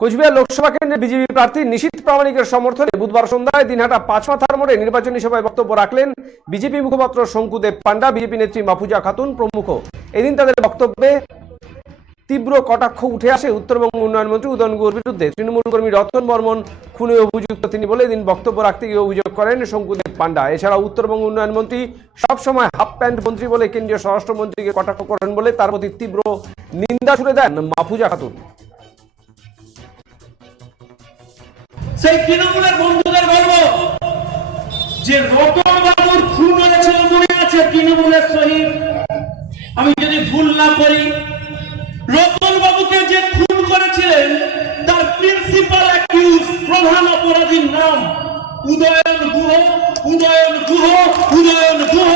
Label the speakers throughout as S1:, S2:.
S1: কোচবিহার লোকসভা কেন্দ্রে বিজেপি প্রার্থী নিশীত প্রামাণিকের সমর্থনে বুধবার সন্ধ্যায় দিনহাটা পাঁচমাথার মোড়ে নির্বাচনী সভায় বক্তব্য রাখলেন বিজেপি মুখপাত্র শঙ্কুদেব পান্ডা বিজেপি নেত্রী মাফুজা খাতুন প্রমুখ। এদিন তাদের বক্তব্যে তীব্র কটাক্ষ উঠে আসে উত্তরবঙ্গ উন্নয়ন মন্ত্রী উদয়ন গুহর বিরুদ্ধে। তৃণমূল কর্মী রতন বর্মন, খুনে অভিযুক্ত তিনি বলে এদিন বক্তব্য রাখতে গিয়ে অভিযোগ করেন শঙ্কুদেব পান্ডা এছাড়া উত্তরবঙ্গ উন্নয়ন মন্ত্রী সবসময় হাফ প্যান্ট মন্ত্রী বলে কেন্দ্রীয় স্বরাষ্ট্রমন্ত্রীকে কটাক্ষ করেন বলে তার প্রতি তীব্র নিন্দা ছুড়ে দেন মাফুজা খাতুন।
S2: সেই তৃণমূলের বন্ধুদের বলব, যে রতন বাবুর খুন হয়েছিল মনে আছে তৃণমূলের শহীদ আমি যদি ভুল না করি, রতন বাবুকে যে খুন করেছিলেন, তার প্রিন্সিপাল অ্যাকিউজ প্রধান অপরাধীর নাম, উদয়ন গুহ উদয়ন গুহ উদয়ন গুহ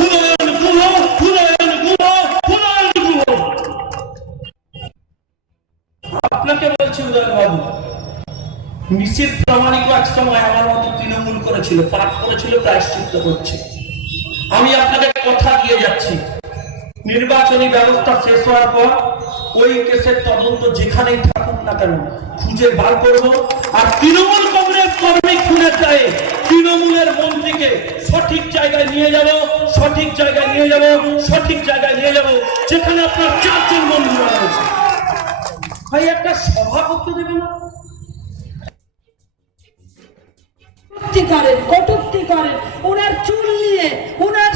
S2: উদয়ন গুহ উদয়ন গুহ উদয়ন গুহ। আপনাকে বলছি উদয়ন বাবু নিশ্চিত প্রামাণিক এক সময় আমার মতো তৃণমূল করেছিল, পাপ করেছিল, প্রায়শ্চিত্ত করছে। আমি আপনাকে কথা দিয়ে যাচ্ছি। নির্বাচনী ব্যবস্থা শেষ হওয়ার পর ওই কেসের তদন্ত যেখানেই থাকুক না কেন, খুঁজে বার করব। আর তৃণমূল কংগ্রেস কর্মী খুনের দায়ে তৃণমূলের মন্ত্রীকে সঠিক জায়গায় নিয়ে যাব, সঠিক জায়গায় নিয়ে যাব, সঠিক জায়গায় নিয়ে যাব, যেখানে আপনার চারজন বন্ধুরা রয়েছে। ভাই, একটা সভা করতে দেবে না?
S3: কটূক্তি করেন কটুক্তি করেন। ওনার চুল নিয়ে ওনার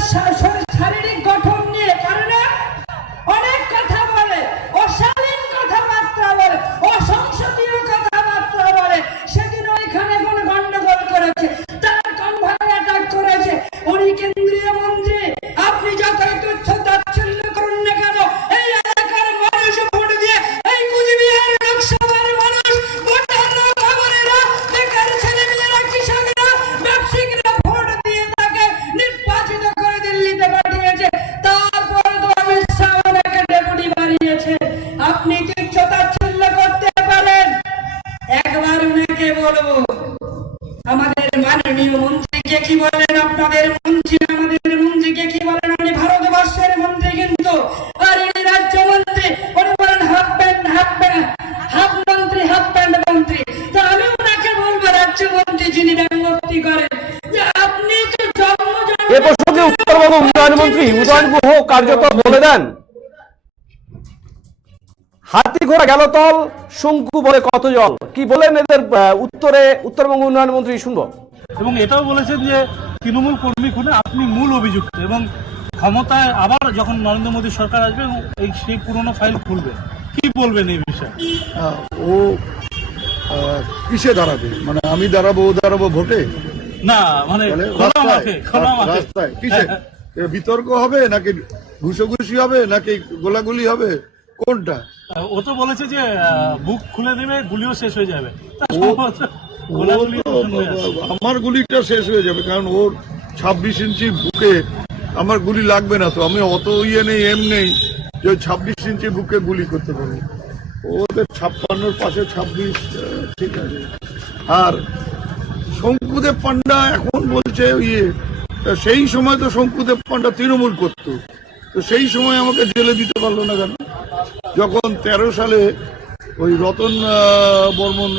S3: মাননীয় মন্ত্রীকে কি বলেন আপনাদের মন্ত্রী? আমাদের মন্ত্রীকে কি বলেন? উনি ভারতবর্ষের মন্ত্রী কিন্তু আর ইনি রাজ্যমন্ত্রী উনি বলেন half pant half pant half মন্ত্রী। হাফ প্যান্ট মন্ত্রী তো আমি ওনাকে বলব রাজ্যমন্ত্রী যিনি ব্যঙ্গোক্তি করেন
S1: এ প্রসঙ্গে উত্তরবঙ্গ মন্ত্রী উদয়ন গুহ কার্যত বলে দেন। হাতি ঘোড়া গেল তল, শঙ্কু বলে কত জল? কি বলেন এদের উত্তরে, উত্তরবঙ্গ উন্নয়ন মন্ত্রী শুনব।
S4: এবং এটাও বলেছেন যে তৃণমূল কর্মী খুনে আপনি মূল অভিযুক্ত এবং ক্ষমতায় আবার যখন নরেন্দ্র মোদী সরকার আসবে এই সেই পুরনো ফাইল খুলবে। কি বলবেন এই বিষয়ে?
S5: ও কিসে দাঁড়াবে? মানে আমি দাঁড়াবো ও দাঁড়াবো ভোটে?
S4: না মানে
S5: রাস্তায়
S4: মাঠে।
S5: রাস্তায়। কিসে? বিতর্ক হবে নাকি ঘুষোঘুষি হবে নাকি গোলাগুলি হবে? কোনটা?
S4: হ্যাঁ, ও তো বলেছে যে বুক খুলে দেবে গুলিও শেষ হয়ে যাবে।
S5: আমার গুলিটা শেষ হয়ে যাবে কারণ ওর ছাব্বিশ ইঞ্চি বুকে আমার গুলি লাগবে না তো আমি অত ইয়ে নেই এম নেই যে ছাব্বিশ ইঞ্চি বুকে গুলি করতে পারব। ওদের ছাপ্পান্নর পাশে ছাব্বিশ ঠিক আছে। আর শঙ্কুদেব পান্ডা এখন বলছে ইয়ে সেই সময় তো শঙ্কুদেব পান্ডা তৃণমূল করতো। তো সেই সময় আমাকে জেলে দিতে পারল না কেন? যখন তেরো সালে ওই রতন বর্মন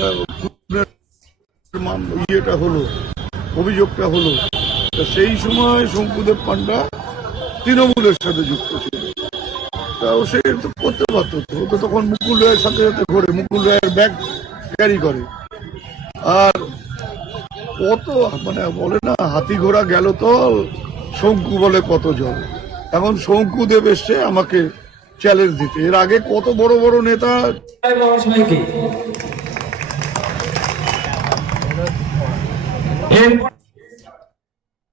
S5: ইয়েটা হলো, অভিযোগটা হলো সেই সময় শঙ্কুদেব পান্ডা তৃণমূলের সাথে যুক্ত ছিল তা ও সে তো করতে পারতো তো তখন মুকুল রায়ের সাথে সাথে ঘোরে, মুকুল রায়ের ব্যাগ ক্যারি করে। আর কত মানে বলে না, হাতি ঘোড়া গেল তো, শঙ্কু বলে কত জল। এখন শঙ্কুদেব এসছে আমাকে চ্যালেঞ্জ দিতে। এর আগে কত বড় বড় নেতা
S2: 停